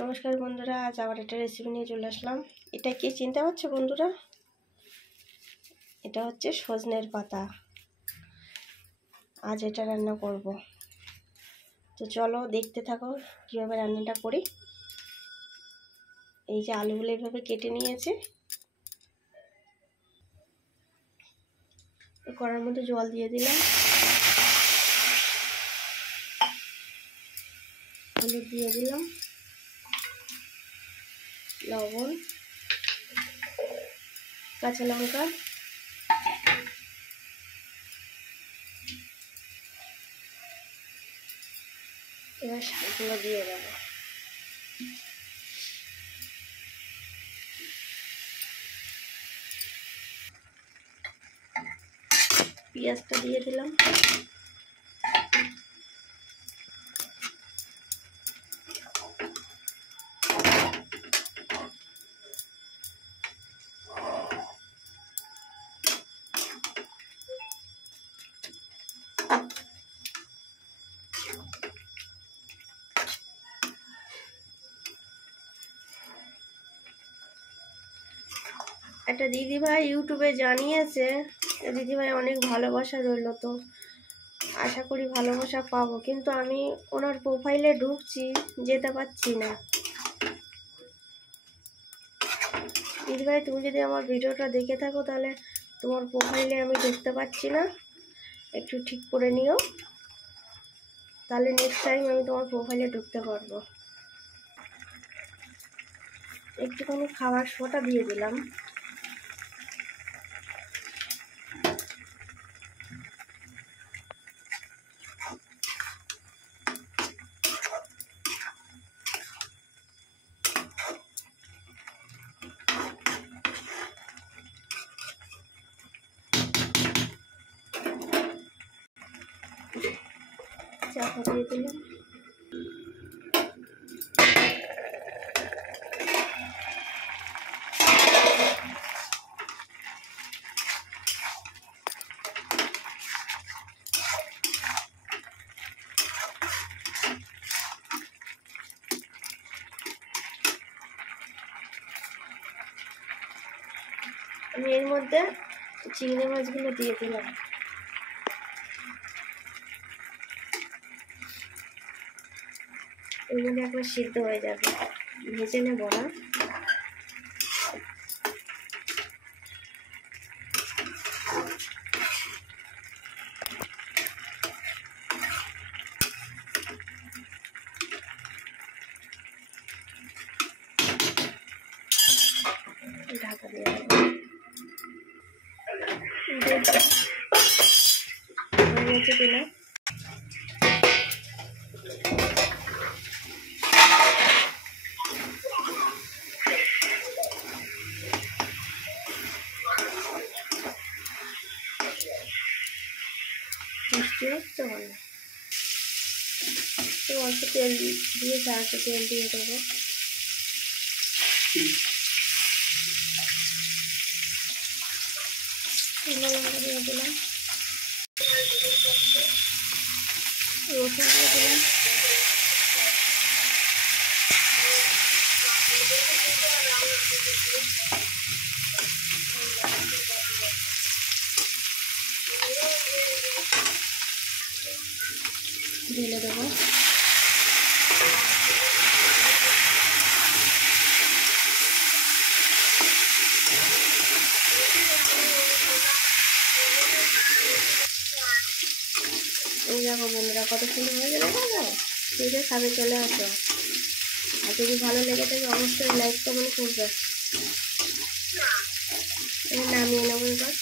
নমস্কার বন্ধুরা, আজ আবার একটা রেসিপি নিয়ে চলে আসলাম। এটা কি চিনতে পারছো বন্ধুরা? এটা হচ্ছে সজনের পাতা। আজ এটা রান্না করব, তো চলো দেখতে থাকো কীভাবে রান্নাটা করি। এই যে আলুগুলো এইভাবে কেটে নিয়েছে, কড়ার মধ্যে জল দিয়ে দিলাম, হলুদ দিয়ে দিলাম, লবণ, কাঁচা লঙ্কা, এবার শাকগুলো দিয়ে দেবো। পেঁয়াজটা দিয়ে দিলাম, একটা দিদিভাই ইউটিউবে জানিয়েছে, দিদিভাই অনেক ভালোবাসা রইল, তো আশা করি ভালোবাসা পাবো, কিন্তু আমি ওনার প্রোফাইলে ঢুকছি, যেতে পারছি না। দিদিভাই, তুমি যদি আমার ভিডিওটা দেখে থাকো তাহলে তোমার প্রোফাইলে আমি ঢুকতে পারছি না, একটু ঠিক করে নিও, তাহলে নেক্সট টাইম আমি তোমার প্রোফাইলে ঢুকতে পারবো। একটুখানি খাবার সোডা দিয়ে দিলাম, চাপা দিয়ে দিলাম, আমি এর মধ্যে চিংড়ি মাছগুলো দিয়ে দিলাম। এর মধ্যে একবার সিদ্ধ হয়ে যাবে, ভেজে নেব না। ঢাকা দিয়ে দেবো, হয়ে গেছে কিনা। মিষ্টি হচ্ছে ভালো, তো অল্প তেল দিয়ে চারটে তেল দিয়ে দেবো। শুকনো লঙ্কা দিয়ে দিলাম, রসুন দিয়ে দিলাম, ঢেলে দেবো। এই দেখো বন্ধুরা, কত সুন্দর হয়ে গেলে না, ঠিক আছে, খাবে চলে আসো। আর যদি ভালো লেগে থাকে অবশ্যই লাইক কমেন্ট করবে। নামিয়ে নেবো এবার।